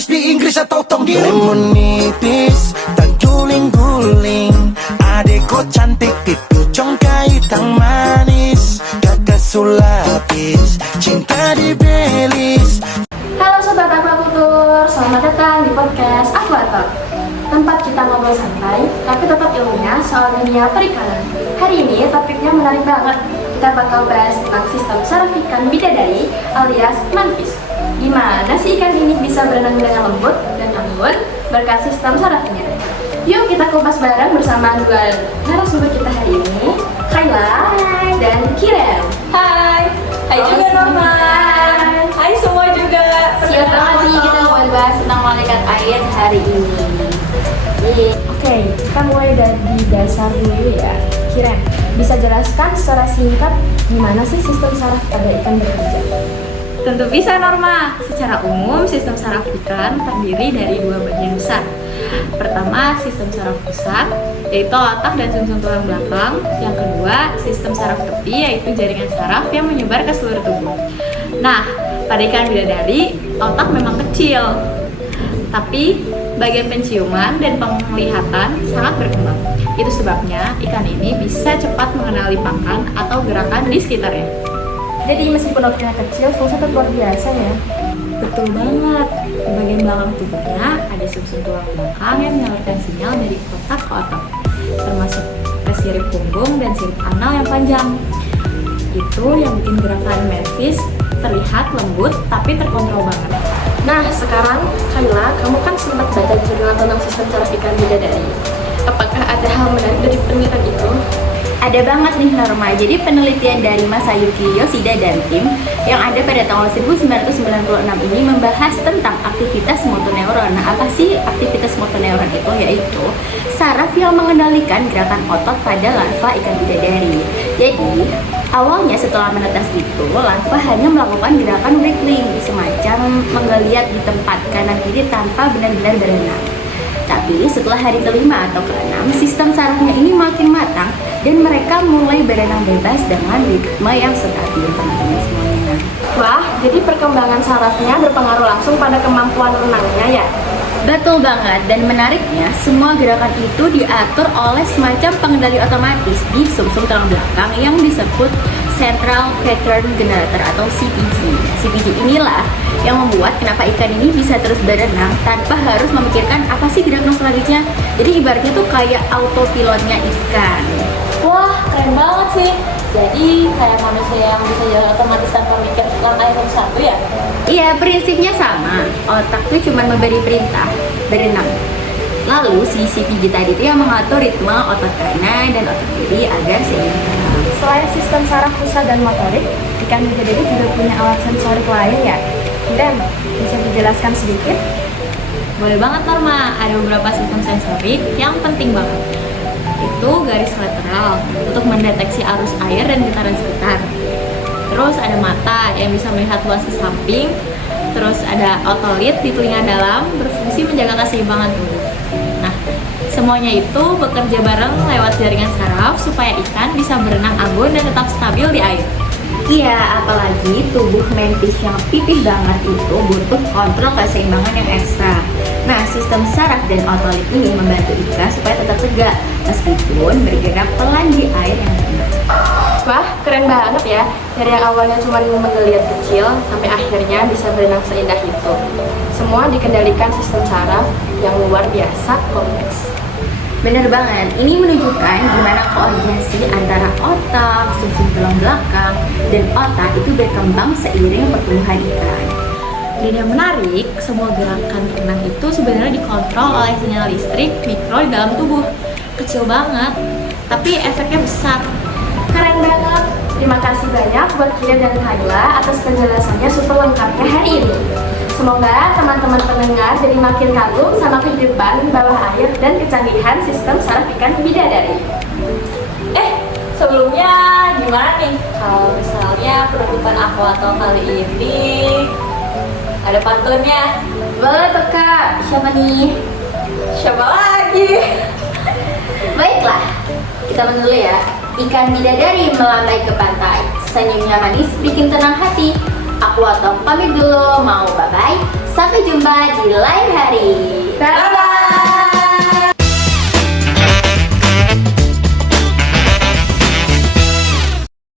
manis di Inggris atau tong di lemon nipis dan guling-guling. Adekku cantik itu congkai tang manis, kakak sulapis cinta di belis. Halo Sobat Aquaculture, selamat datang di podcast Aquatalk, tempat kita ngobrol santai tapi tetap ilmiah soal dunia perikanan. Hari ini topiknya menarik banget. Kita bakal bahas tentang sistem saraf ikan bidadari alias manfish. Gimana sih ikan ini bisa berenang dengan lembut dan anggun berkat sistem sarafnya? Yuk kita kupas bareng bersama dua narasumber kita hari ini, Kayla dan Kiren. Hai, hai juga Norma. Hai semua juga. Siap banget nih kita mau bahas tentang malaikat air hari ini. Oke, kita mulai dari dasar dulu ya. Kiren, bisa jelaskan secara singkat gimana sih sistem saraf pada ikan bekerja? Tentu bisa Norma. Secara umum sistem saraf ikan terdiri dari dua bagian besar. Pertama, sistem saraf pusat, yaitu otak dan sumsum tulang belakang. Yang kedua, sistem saraf tepi, yaitu jaringan saraf yang menyebar ke seluruh tubuh. Nah, pada ikan bidadari, otak memang kecil, tapi bagian penciuman dan penglihatan sangat berkembang. Itu sebabnya ikan ini bisa cepat mengenali pakan atau gerakan di sekitarnya. Jadi meskipun otaknya kecil, fungsi tetap luar biasa ya. Betul banget. Di bagian belakang tubuhnya ada sumsum tulang belakang yang menyalurkan sinyal dari otak ke otak, termasuk ke sirip punggung dan sirip anal yang panjang. Itu yang bikin gerakan manfish terlihat lembut tapi terkontrol banget. Nah, sekarang Kayla, kamu kan sempat baca jurnal tentang sistem saraf ikan bidadari. Apakah ada hal menarik dari penelitian itu? Ada banget nih Norma. Jadi penelitian dari Masayuki Yoshida dan tim yang ada pada tahun 1996 ini membahas tentang aktivitas motoneuron. Nah, apa sih aktivitas motoneuron itu? Yaitu saraf yang mengendalikan gerakan otot pada larva ikan bidadari. Jadi awalnya setelah menetas itu, larva hanya melakukan gerakan wriggling, semacam menggeliat di tempat kanan kiri tanpa benar-benar berenang. Tapi setelah hari kelima atau keenam, sistem sarafnya ini makin matang dan mereka mulai berenang bebas dengan ritme yang stabil, teman-teman semuanya. Wah, jadi perkembangan sarafnya berpengaruh langsung pada kemampuan renangnya ya? Betul banget, dan menariknya semua gerakan itu diatur oleh semacam pengendali otomatis di sumsum tulang belakang yang disebut Central Pattern Generator atau CPG. CPG inilah yang membuat kenapa ikan ini bisa terus berenang tanpa harus memikirkan apa sih gerakan selanjutnya. Jadi ibaratnya tuh kayak autopilotnya ikan. Wah, keren banget sih. Jadi kayak manusia yang bisa jalan otomatis tanpa mikir langkah yang satu ya? Iya, prinsipnya sama. Otak tuh cuma memberi perintah berenang. Lalu si CPG tadi itu yang mengatur ritme otot kanan dan otot kiri agar seimbang. Selain sistem saraf pusat dan motorik, ikan bidadari juga punya alat sensorik lain ya? Kiren, bisa dijelaskan sedikit? Boleh banget Norma. Ada beberapa sistem sensorik yang penting banget. Itu garis lateral untuk mendeteksi arus air dan getaran sekitar. Terus ada mata yang bisa melihat luas ke samping. Terus ada otolit di telinga dalam berfungsi menjaga keseimbangan tubuh. Nah, semuanya itu bekerja bareng lewat jaringan saraf supaya ikan bisa berenang anggun dan tetap stabil di air. Iya, apalagi tubuh manfish yang pipih banget itu butuh kontrol keseimbangan yang ekstra. Nah, sistem saraf dan otolit ini membantu ikan supaya tetap tegak meskipun bergerak pelan di air yang tenang. Wah, keren banget ya. Dari yang awalnya cuma menggeliat kecil sampai akhirnya bisa berenang seindah itu. Semua dikendalikan sistem saraf yang luar biasa kompleks. Bener banget, ini menunjukkan gimana koordinasi antara otak, sumsum tulang belakang, dan otak itu berkembang seiring pertumbuhan ikan. Dan yang menarik, semua gerakan renang itu sebenarnya dikontrol oleh sinyal listrik mikro di dalam tubuh. Kecil banget, tapi efeknya besar. Keren banget. Terima kasih banyak buat Kiren dan Kayla atas penjelasannya super lengkapnya hari ini. Semoga teman-teman pendengar jadi makin kagum sama kehidupan bawah air dan kecanggihan sistem saraf ikan bidadari. Sebelumnya gimana nih kalau misalnya penutupan Aquatalk kali ini ada pantunnya? Boleh tuh Kak, siapa nih? Siapa lagi? Baiklah, kita dulu ya. Ikan bidadari melandai ke pantai, senyumnya manis bikin tenang hati. Aquatalk pamit dulu, mau bye-bye. Sampai jumpa di lain hari. Dadah.